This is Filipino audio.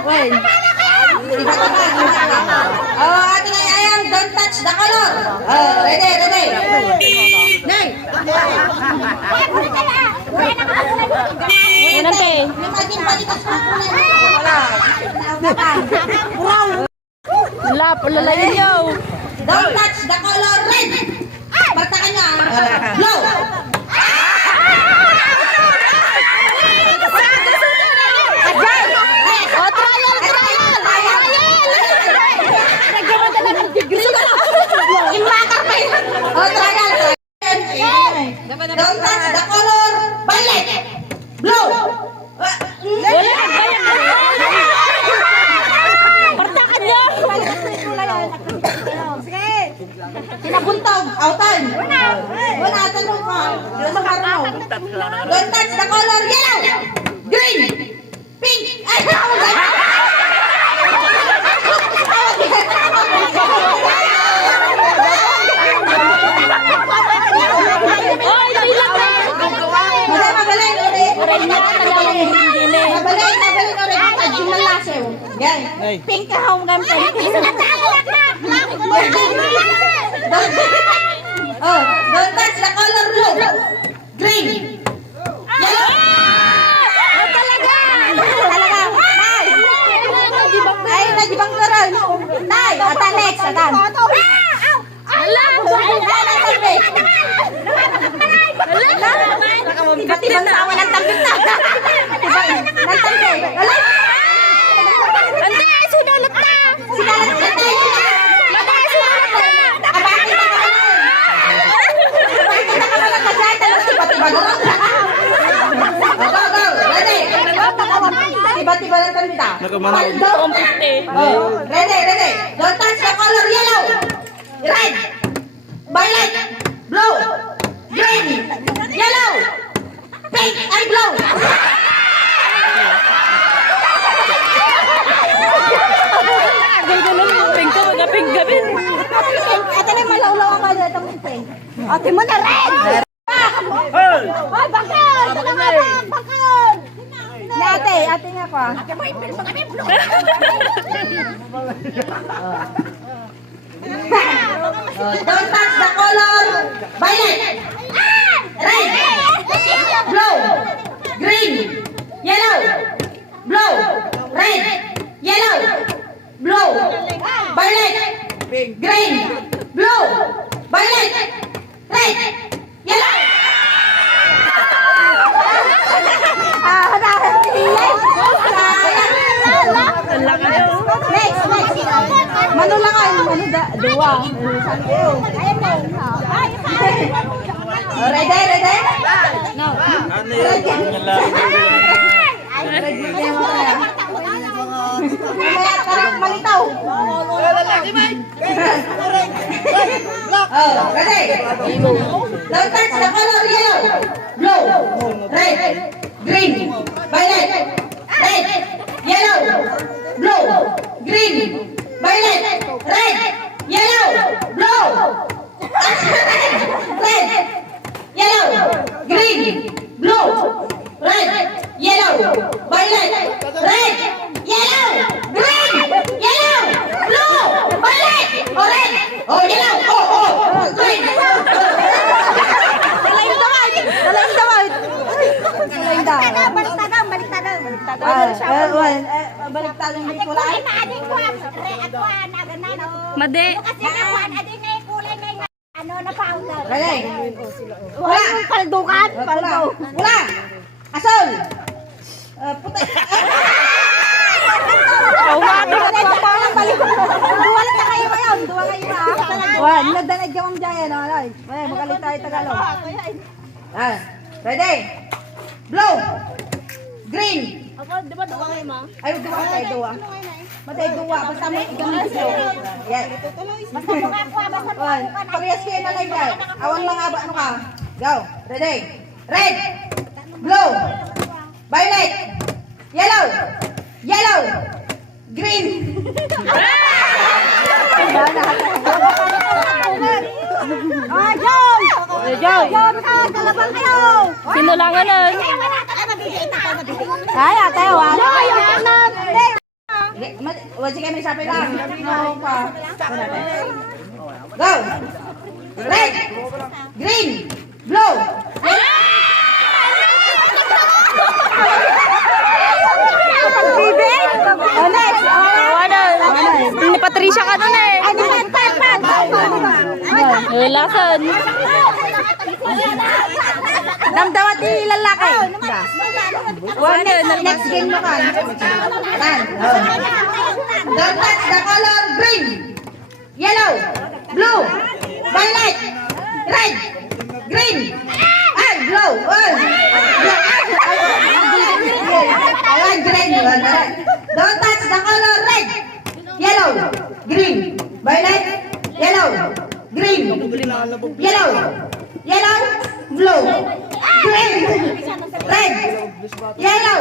Wait. Oh, ating ayang, don't touch the color. Oh, ready, ready. Nay. Yan te. Maging balikas na po na. Wala. Wala, palalayin nyo. Don't touch the color red. Bartakan niya. Blow. Don't touch the color violet. Blow. Wala, nagbayan mo. Partakan niya. Pinabuntog. Outan. Wala. Tanong ka. Don't touch the color yellow. Green. Pink. Ay, Oy, nailang na. magaling. Maray na ka talagang hindi na. Magaling. Adjun ng lasew. Yan. Pink ka home game pa. Oh, don't touch the color blue. Green. Yellow. Talaga. Ay, najibang ka rin. Nay, atan next, atan. Katibang sawa ng tambit na. Ng tambit. Ante, sinulot na. Sinalat na tayo. Mabay, sinulot na. Bakit na ka naman kasi talos tiba-tiba doon. Go. Ready. Tiba-tiba ng tambit ah. Paldo. Ready. Don't touch the color yellow. Red. Violet. Blue. Green. Yellow. Pink. Ay, blue. Agay ka lang, pink ka, magaping gabin. Ate na malaulaw ang mga itong pink. Ate mo na red. Ay, bakal. Bakal. Ate nga ko. Ate mo yung mga blue. Don't touch the color violet, red, blue, green, yellow, blue, red, yellow, blue, violet, green, blue, violet, red, yellow. Next. Manulangan. Dua. Ready? No. Malitaw. Ready? Don't touch the color yellow, blue, red, green, violet, red, yellow, blue, green, violet, red, yellow, blue, red, yellow, green, blue, red, yellow, violet, red, yellow, green, yellow, blue, violet, red, yellow, green. Baliktad ang kulay. Made. Galing. Wala. Paldukan. Wala. Asol. Puti. Duwalat na kayo ngayon. Duwa kayo na. Wala. Nagdanag yung dyan. Magaling tayo Tagalog. Ready? Blue. Green. Ako, di ba duwa kayo, ma? Ay, duwa tayo, duwa. Matay duwa. Basta mo ikamit siya. Yan. Basta makakuha, basta makakuha. Parehas kayo na lang dyan. Awan lang aba. Ano ka? Go. Ready? Red. Blue. Violet. Yellow. Green. Sinulangan nun. Kaya tayo, sige, may sapi lang. No, pa. Go! Red! Green! Blue! Oh, next! Ni Patricia ka nun eh. Ano ba? Lasan. Damdamat yung lalaki. Next game mo ka. Yan. Don't touch the color green, yellow, blue, violet, red, green, and blue. Ayan, green. Don't touch the color red, yellow, green, violet, yellow, green, yellow, blue, green, red, yellow.